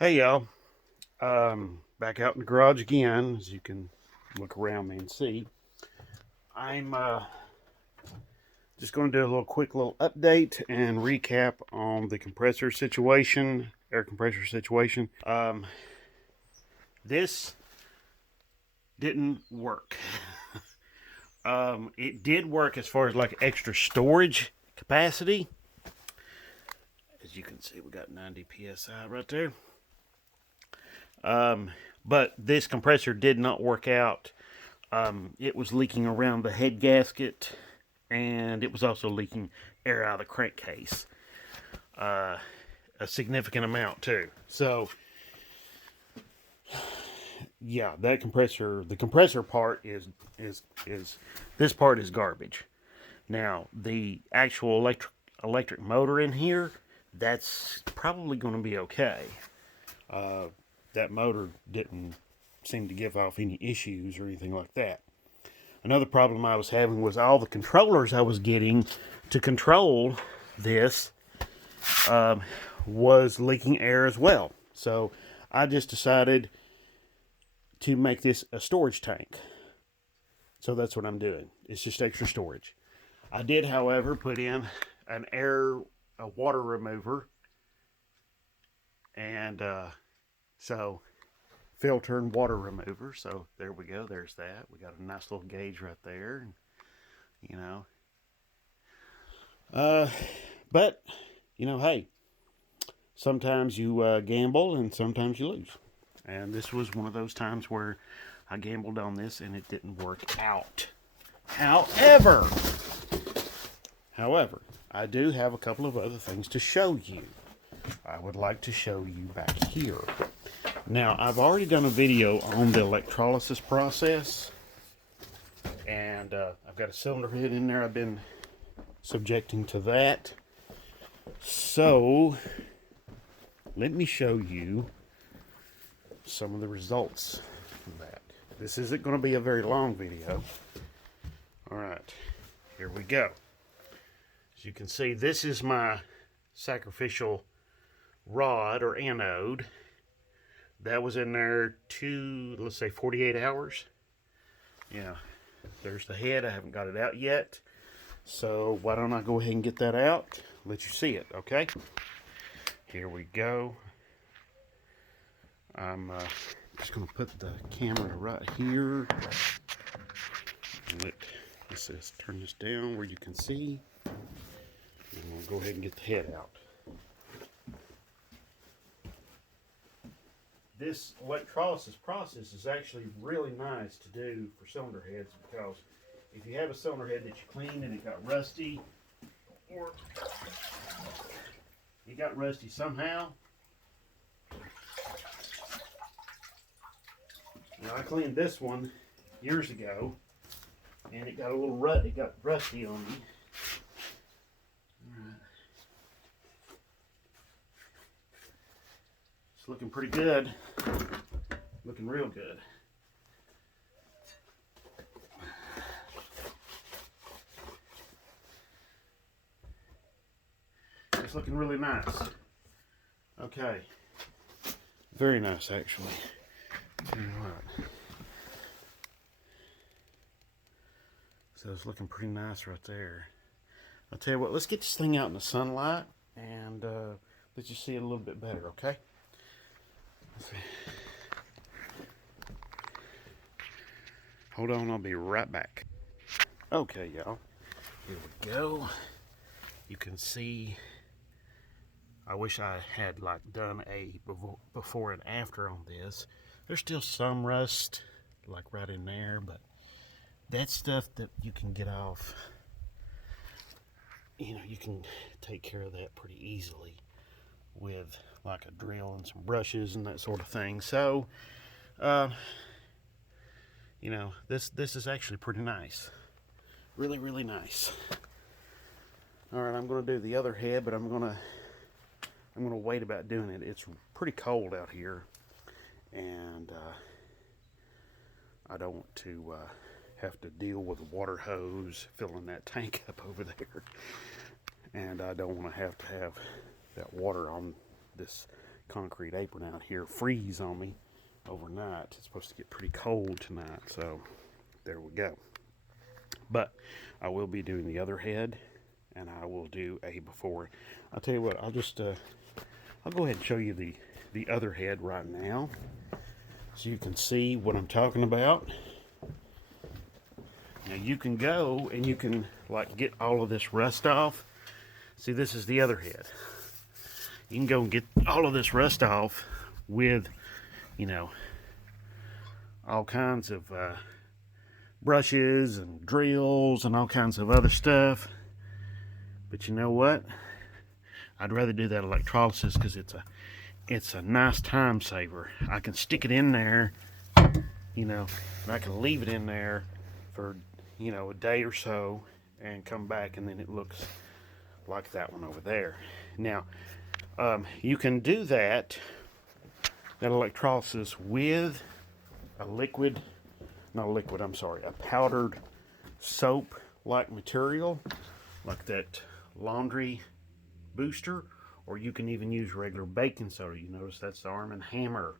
Hey y'all, back out in the garage again. As you can look around me and see, I'm just going to do a quick little update and recap on the compressor situation, air compressor situation. This didn't work. It did work as far as like extra storage capacity. As you can see, we got 90 psi right there. But this compressor did not work out. It was leaking around the head gasket, and it was also leaking air out of the crankcase. A significant amount too. So, yeah, that compressor, the compressor part is this part is garbage. Now, the actual electric motor in here, that's probably going to be okay. That motor didn't seem to give off any issues or anything like that. Another problem I was having was all the controllers I was getting to control this was leaking air as well. So I just decided to make this a storage tank. So that's what I'm doing. It's just extra storage. I did, however, put in a water remover, and so filter and water remover. So there we go. There's that. We got a nice little gauge right there. You know, but hey, sometimes you gamble and sometimes you lose. And this was one of those times where I gambled on this and it didn't work out. However, I do have a couple of other things to show you. I would like to show you back here. Now, I've already done a video on the electrolysis process, and I've got a cylinder head in there I've been subjecting to that. So, let me show you some of the results from that. This isn't going to be a very long video. Alright, here we go. As you can see, this is my sacrificial rod or anode. That was in there let's say 48 hours. Yeah, there's the head. I haven't got it out yet. So why don't I go ahead and get that out? Let you see it, okay? Here we go. I'm just going to put the camera right here. Let's just turn this down where you can see. And we'll go ahead and get the head out. This electrolysis process is actually really nice to do for cylinder heads, because if you have a cylinder head that you cleaned and it got rusty, or it got rusty somehow. Now, I cleaned this one years ago and it got a little it got rusty on me. It's looking pretty good. Looking real good. It's looking really nice. Okay. Very nice, actually. Alright. So it's looking pretty nice right there. I'll tell you what, let's get this thing out in the sunlight and let you see it a little bit better, okay? Let's see. Hold on, I'll be right back. Okay, y'all. Here we go. You can see, I wish I had like done a before and after on this. There's still some rust like right in there, but that's stuff that you can get off. You can take care of that pretty easily with like a drill and some brushes and that sort of thing. So, this is actually pretty nice. Really, really nice. All right, I'm going to do the other head, but I'm going to wait about doing it. It's pretty cold out here, and I don't want to have to deal with a water hose filling that tank up over there, and I don't want to have that water on this concrete apron out here freeze on me overnight. It's supposed to get pretty cold tonight, so there we go. But I will be doing the other head, and I will do a before. I'll tell you what, I'll go ahead and show you the other head right now, so you can see what I'm talking about. Now you can go and you can like get all of this rust off. See, this is the other head. You can go and get all of this rust off with, you know, all kinds of brushes and drills and all kinds of other stuff. But you know what? I'd rather do that electrolysis because it's a nice time saver. I can stick it in there, you know, and I can leave it in there for, you know, a day or so and come back, and then it looks like that one over there. Now, you can do that electrolysis with a liquid, not a liquid, I'm sorry, a powdered soap-like material, like that laundry booster, or you can even use regular baking soda. You notice that's the Arm & Hammer.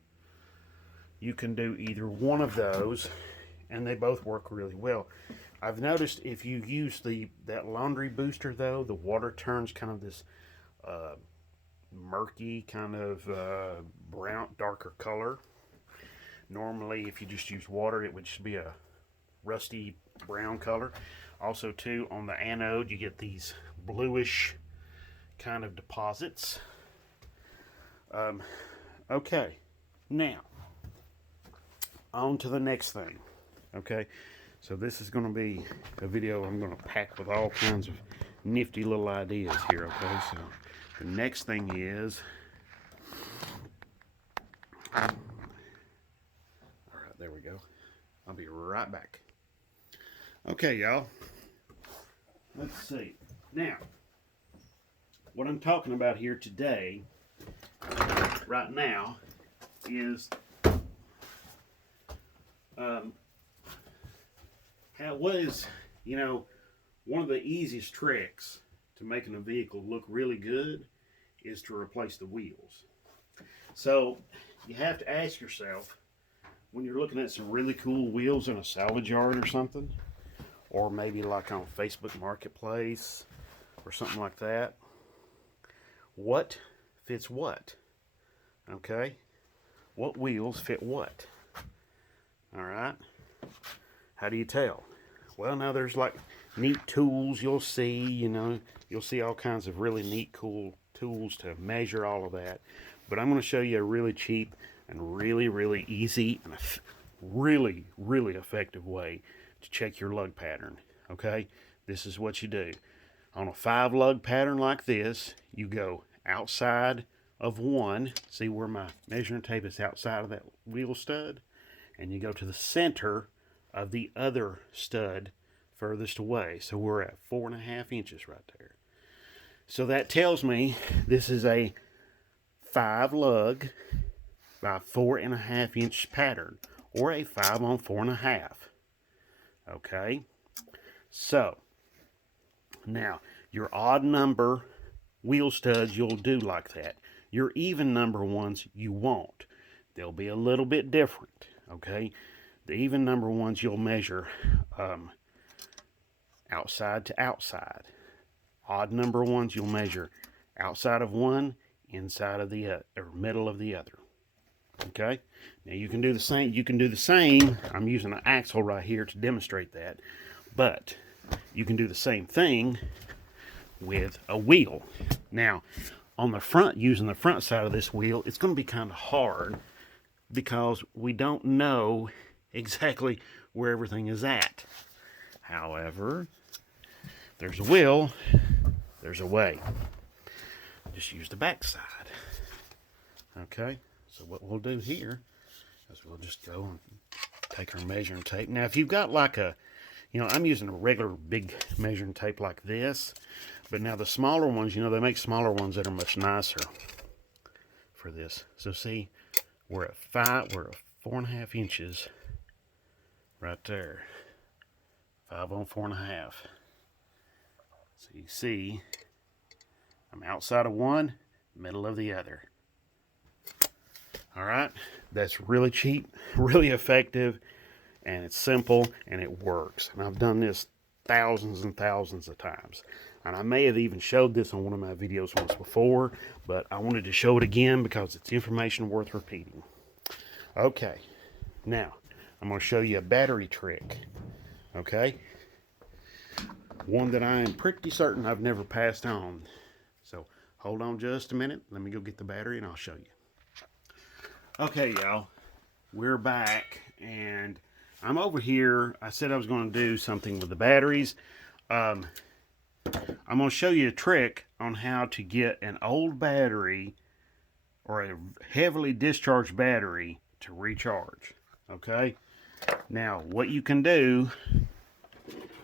You can do either one of those, and they both work really well. I've noticed if you use that laundry booster, though, the water turns kind of this murky, kind of brown, darker color. Normally, if you just use water, it would just be a rusty brown color. Also, too, on the anode, you get these bluish kind of deposits. Okay, now, on to the next thing. Okay, so this is going to be a video I'm going to pack with all kinds of nifty little ideas here. Okay, so the next thing is, all right, there we go. I'll be right back. Okay, y'all, let's see. Now, what I'm talking about here today, right now, is what is, you know, one of the easiest tricks to making a vehicle look really good is to replace the wheels. So you have to ask yourself, when you're looking at some really cool wheels in a salvage yard or something, or maybe like on Facebook Marketplace or something like that, what fits what? Okay? What wheels fit what? All right? How do you tell? Well, now there's like neat tools you'll see, you know, you'll see all kinds of really neat, cool tools to measure all of that. But I'm going to show you a really cheap and really, really easy and really, really effective way to check your lug pattern. Okay? This is what you do. On a 5 lug pattern like this, you go outside of one. See where my measuring tape is outside of that wheel stud? And you go to the center of the other stud furthest away. So we're at 4.5 inches right there. So that tells me this is a 5 lug by 4.5 inch pattern, or a 5 on 4.5. Okay, so now your odd number wheel studs you'll do like that. Your even number ones you won't. They'll be a little bit different. Okay, the even number ones you'll measure outside to outside. Odd number ones you'll measure outside of one, inside of the or middle of the other. Okay, now you can do the same. You can do the same. I'm using an axle right here to demonstrate that, but you can do the same thing with a wheel. Now, on the front, using the front side of this wheel, it's going to be kind of hard because we don't know exactly where everything is at. However, there's a will, there's a way. Just use the back side. Okay, so what we'll do here is we'll just go and take our measuring tape. Now, if you've got like a, you know, I'm using a regular big measuring tape like this, but now the smaller ones, you know, they make smaller ones that are much nicer for this. So see, we're at 4.5 inches right there. 5 on 4.5. So you see, I'm outside of one, middle of the other. All right, that's really cheap, really effective, and it's simple, and it works. And I've done this thousands and thousands of times. And I may have even showed this on one of my videos once before, but I wanted to show it again because it's information worth repeating. Okay, now I'm going to show you a battery trick. Okay, one that I am pretty certain I've never passed on. So hold on just a minute. Let me go get the battery and I'll show you. Okay, y'all, we're back, and I'm over here. I said I was going to do something with the batteries. I'm going to show you a trick on how to get an old battery or a heavily discharged battery to recharge. Okay, now what you can do,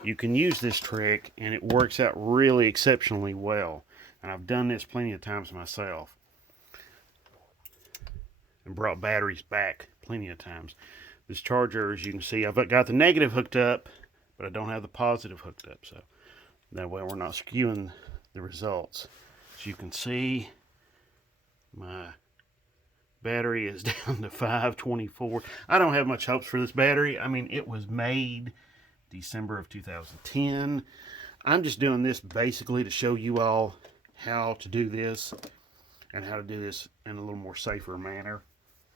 you can use this trick and it works out really exceptionally well. And I've done this plenty of times myself and brought batteries back plenty of times. This charger, as you can see, I've got the negative hooked up, but I don't have the positive hooked up, so that way we're not skewing the results. As you can see, my battery is down to 524. I don't have much hopes for this battery. I mean, it was made December of 2010. I'm just doing this basically to show you all how to do this and how to do this in a little more safer manner.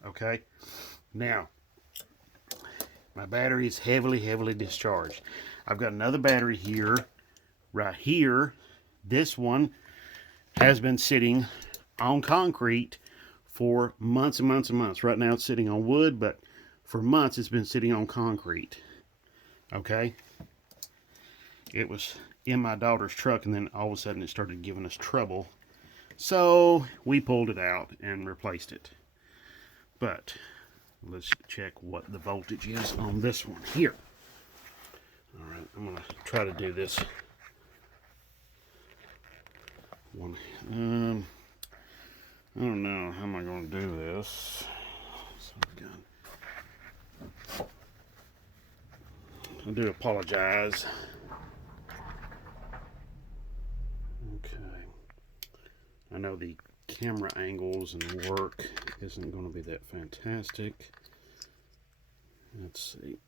Okay, now my battery is heavily discharged. I've got another battery here, right here. This one has been sitting on concrete for months and months and months. Right now it's sitting on wood, but for months it's been sitting on concrete. Okay, it was in my daughter's truck, and then all of a sudden it started giving us trouble, so we pulled it out and replaced it. But let's check what the voltage is on this one here. All right, I'm gonna try to do this one. I don't know how am I going to do this. I do apologize. Okay, I know the camera angles and work isn't going to be that fantastic. Let's see.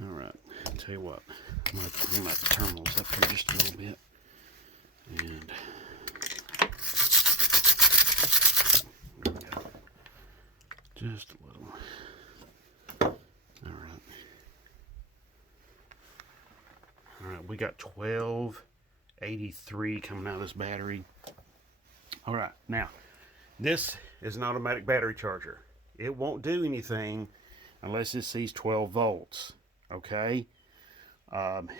All right, I'll tell you what, I'm going to turn those up here just a little bit, and just a little. All right, we got 1283 coming out of this battery. All right, now this is an automatic battery charger. It won't do anything unless it sees 12 volts. Okay, lots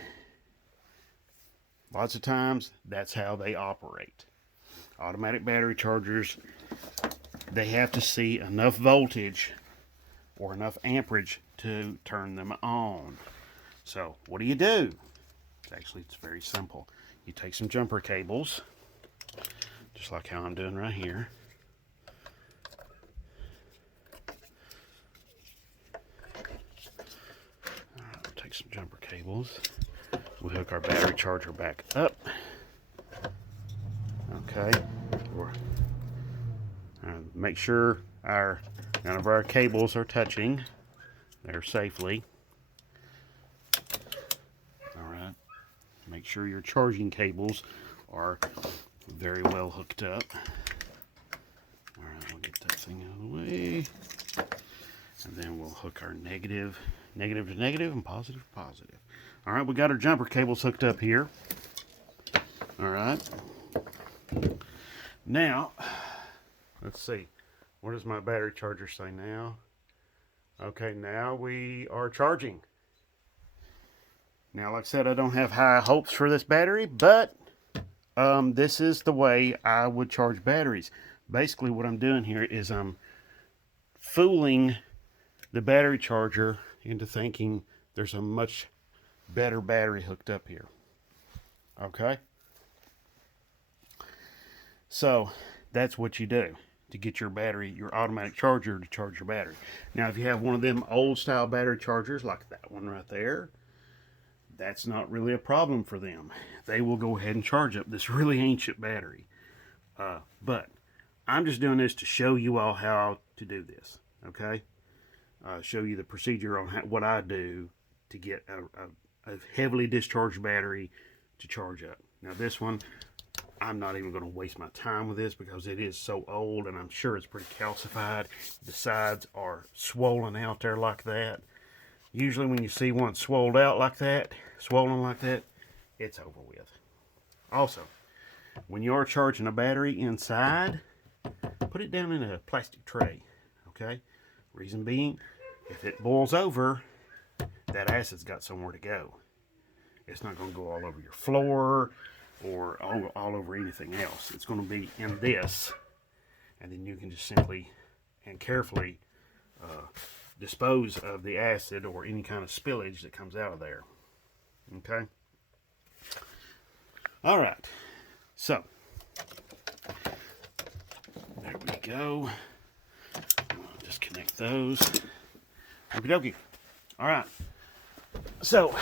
of times that's how they operate. Automatic battery chargers, they have to see enough voltage or enough amperage to turn them on. So what do? Actually, it's very simple. You take some jumper cables, just like how I'm doing right here. Take some jumper cables. We'll hook our battery charger back up. Okay. Make sure none of our cables are touching there safely. All right. Make sure your charging cables are very well hooked up. All right, we'll get that thing out of the way. And then we'll hook our negative to negative and positive to positive. All right, we got our jumper cables hooked up here. All right. Now, let's see. What does my battery charger say now? Okay, now we are charging. Now, like I said, I don't have high hopes for this battery, but this is the way I would charge batteries. Basically, what I'm doing here is I'm fooling the battery charger into thinking there's a much better battery hooked up here. Okay? So, that's what you do to get your battery, your automatic charger to charge your battery. Now, if you have one of them old style battery chargers like that one right there, that's not really a problem for them. They will go ahead and charge up this really ancient battery. But I'm just doing this to show you all how to do this, okay? Show you the procedure on what I do to get a heavily discharged battery to charge up. Now this one, I'm not even going to waste my time with this because it is so old and I'm sure it's pretty calcified. The sides are swollen out there like that. Usually when you see one swollen like that, it's over with. Also, when you are charging a battery inside, put it down in a plastic tray, okay? Reason being, if it boils over, that acid's got somewhere to go. It's not going to go all over your floor or all over anything else. It's going to be in this, and then you can just simply and carefully dispose of the acid or any kind of spillage that comes out of there. Okay? All right. So, there we go. I'll disconnect those. Okie dokie. All right. So,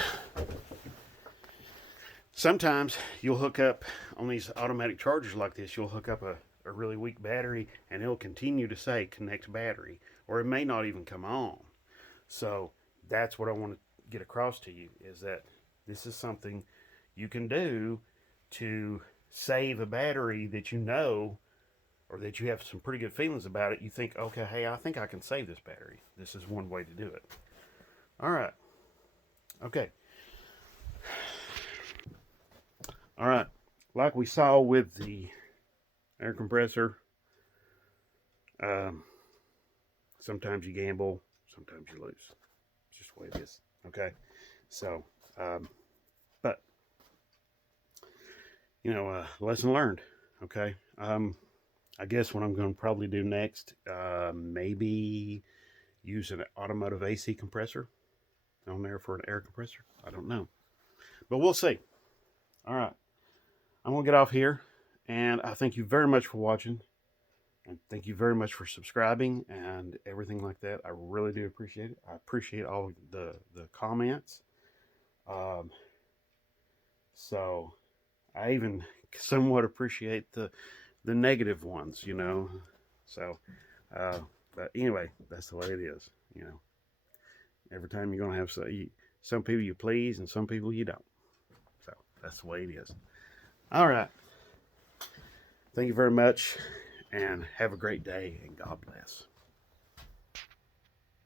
sometimes you'll hook up on these automatic chargers like this, you'll hook up a really weak battery and it'll continue to say connect battery, or it may not even come on. So that's what I want to get across to you, is that this is something you can do to save a battery that you know, or that you have some pretty good feelings about it. You think, okay, hey, I think I can save this battery. This is one way to do it. All right. Okay. All right. Like we saw with the air compressor, sometimes you gamble, sometimes you lose. It's just the way it is. Okay. So, but, you know, lesson learned. Okay. I guess what I'm going to probably do next, maybe use an automotive AC compressor on there for an air compressor. I don't know, but we'll see. All right. I'm going to get off here, and I thank you very much for watching, and thank you very much for subscribing and everything like that. I really do appreciate it. I appreciate all the comments. So I even somewhat appreciate the negative ones, you know. So, but anyway, that's the way it is, you know. Every time you're going to have some people you please and some people you don't. So that's the way it is. All right. Thank you very much, and have a great day, and God bless.